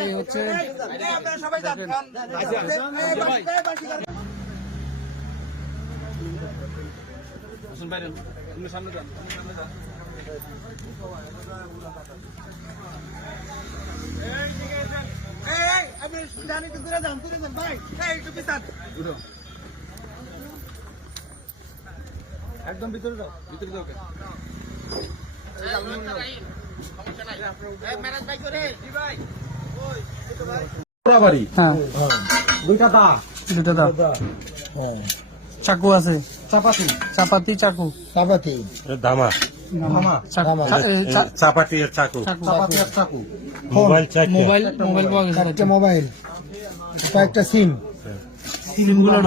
এই হচ্ছে আসুন বাইরে তুমি সামনে যান তুমি সামনে যান উঠো একদম ভিতরে যাও ভিতরে যাও কে? হ্যাঁ। দুইটা দা। দুইটা দা। চাকু আছে। চাপাতি। চাপাতি চাকু। চাপাতি। ধামা। চাপাতি আর চাকু। চাপাতি আর চাকু। মোবাইল মোবাইল মোবাইল পাওয়া গেছে একটা মোবাইল। কয়েকটা সিম। সিমগুলো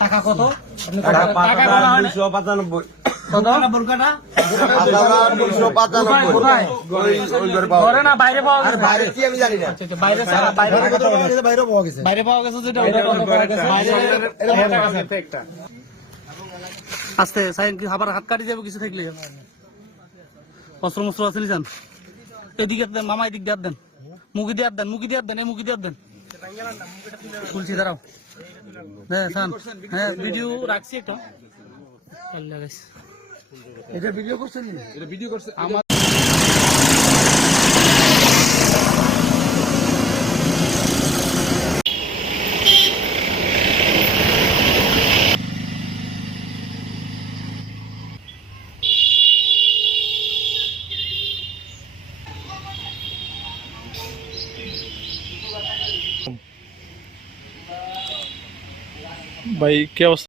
টাকা কত? টাকা 595 আস্তে সাইন কি আবার হাত কাটি যাবে কিছু থাকলে অস্ত্র মস্ত্র আছে নিজান। এদিকে দেন মামা এদিক দিয়ে দেন। মুখি দিয়ে দেন মুখি দিয়ে দেন এই মুখি দিয়ে দেন। তুলছি দাঁড়াও। হ্যাঁ হ্যাঁ ভিডিও রাখছি একটা। এটা ভিডিও করছেন এটা ভিডিও করছে আমার ভাই কি অবস্থা?